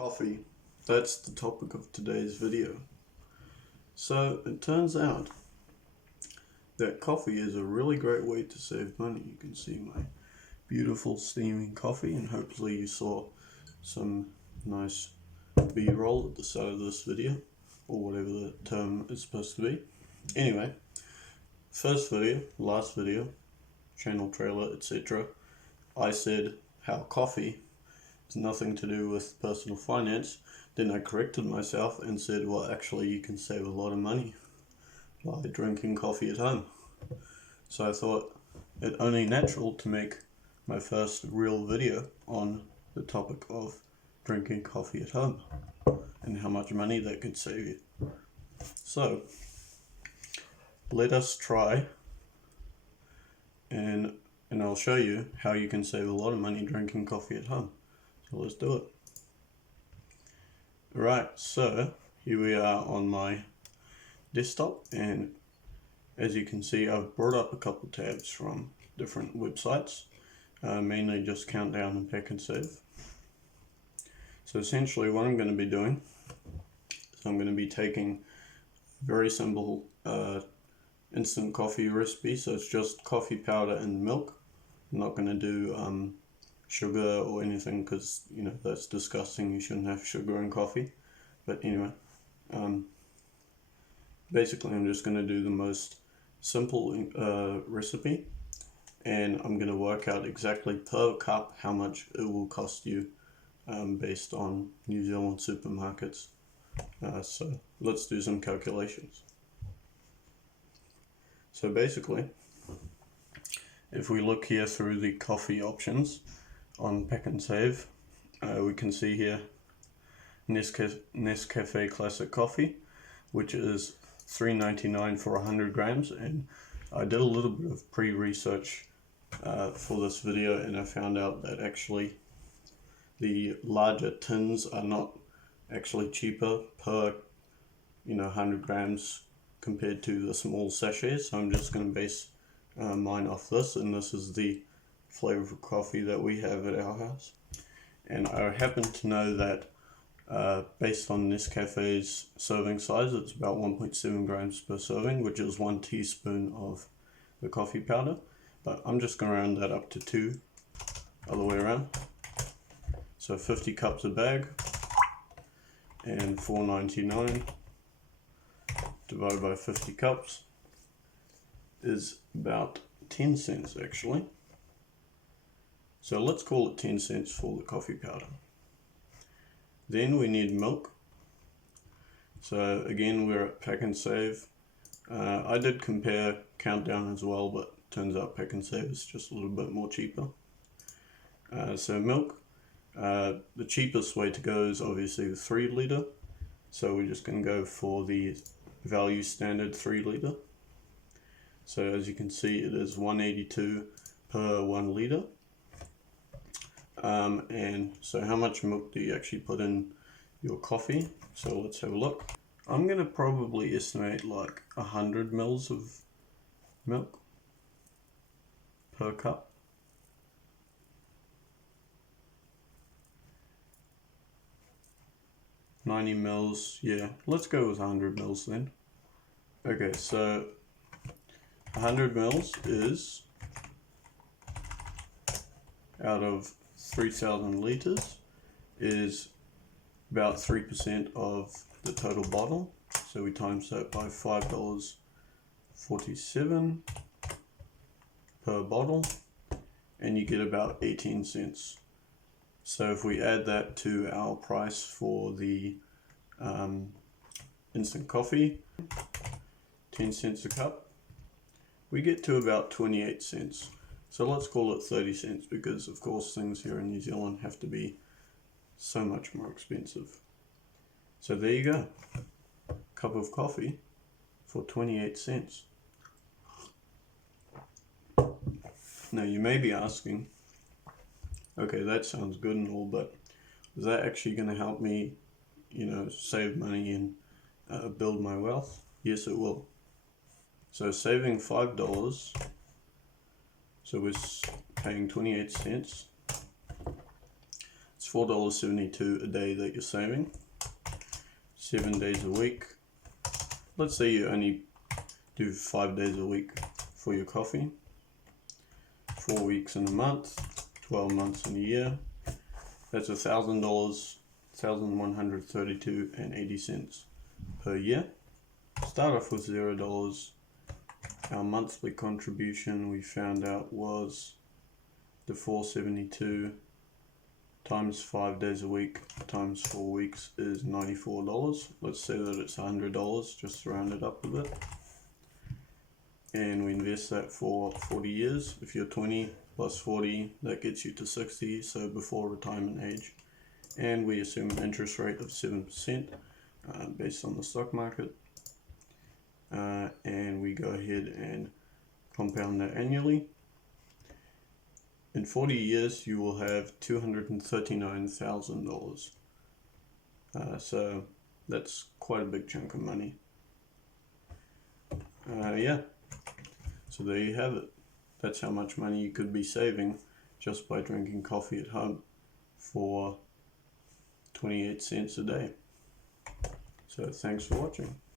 Coffee. That's the topic of today's video. So it turns out that coffee is a really great way to save money. You can see my beautiful steaming coffee, and hopefully you saw some nice B-roll at the start of this video, or whatever the term is supposed to be. Anyway, first video, last video, channel trailer, etc. I said how coffee has nothing to do with personal finance. Then I corrected myself and said, well, actually you can save a lot of money by drinking coffee at home. So I thought it only natural to make my first real video on the topic of drinking coffee at home and how much money that could save you. So let us try, and I'll show you how you can save a lot of money drinking coffee at home. So let's do it. Right, so here we are on my desktop, and as you can see I've brought up a couple tabs from different websites, mainly just Countdown and Pack and Save. So essentially what I'm going to be doing is I'm going to be taking a very simple instant coffee recipe. So it's just coffee powder and milk. I'm not going to do sugar or anything, because that's disgusting. You shouldn't have sugar in coffee. But anyway, basically I'm just going to do the most simple recipe, and I'm going to work out exactly per cup how much it will cost you based on New Zealand supermarkets. So let's do some calculations. So basically, if we look here through the coffee options on Pack and Save, we can see here Nescafe Classic Coffee, which is $3.99 for 100 grams. And I did a little bit of pre-research for this video, and I found out that actually the larger tins are not actually cheaper per 100 grams compared to the small sachets. So I'm just going to base mine off this, and this is the flavor of coffee that we have at our house. And I happen to know that based on Nescafe's serving size, it's about 1.7 grams per serving, which is 1 teaspoon of the coffee powder. But I'm just going to round that up to 2, other way around. So 50 cups a bag, and $4.99 divided by 50 cups is about 10 cents actually. So let's call it 10 cents for the coffee powder. Then we need milk. So again, we're at Pack and Save. I did compare Countdown as well, but turns out Pack and Save is just a little bit more cheaper. So milk, the cheapest way to go is obviously the 3 litre. So we're just going to go for the value standard 3 litre. So as you can see, it is $1.82 per 1 litre. And so how much milk do you actually put in your coffee? So let's have a look. I'm going to probably estimate like 100 mils of milk per cup. $90 mils, yeah, let's go with 100 mils then. Okay, so 100 mils is, out of 3,000 liters, is about 3% of the total bottle. So we times that by $5.47 per bottle, and you get about 18 cents. So if we add that to our price for the instant coffee, 10 cents a cup, we get to about 28 cents. So let's call it 30 cents, because of course things here in New Zealand have to be so much more expensive. So there you go, a cup of coffee for 28 cents. Now you may be asking, okay, that sounds good and all, but is that actually going to help me, save money and build my wealth? Yes, it will. So saving $5, so we're paying 28 cents. It's $4.72 a day that you're saving. 7 days a week. Let's say you only do 5 days a week for your coffee. 4 weeks in a month, 12 months in a year. That's $1,000, $1,132.80 per year. Start off with $0. Our monthly contribution we found out was the $4.72 times 5 days a week times 4 weeks is $94. Let's say that it's $100, just round it up a bit. And we invest that for 40 years. If you're 20 plus 40, that gets you to 60, so before retirement age. And we assume an interest rate of 7% based on the stock market. And we go ahead and compound that annually. In 40 years, you will have $239,000. So that's quite a big chunk of money. Yeah, so there you have it. That's how much money you could be saving just by drinking coffee at home for 28 cents a day. So thanks for watching.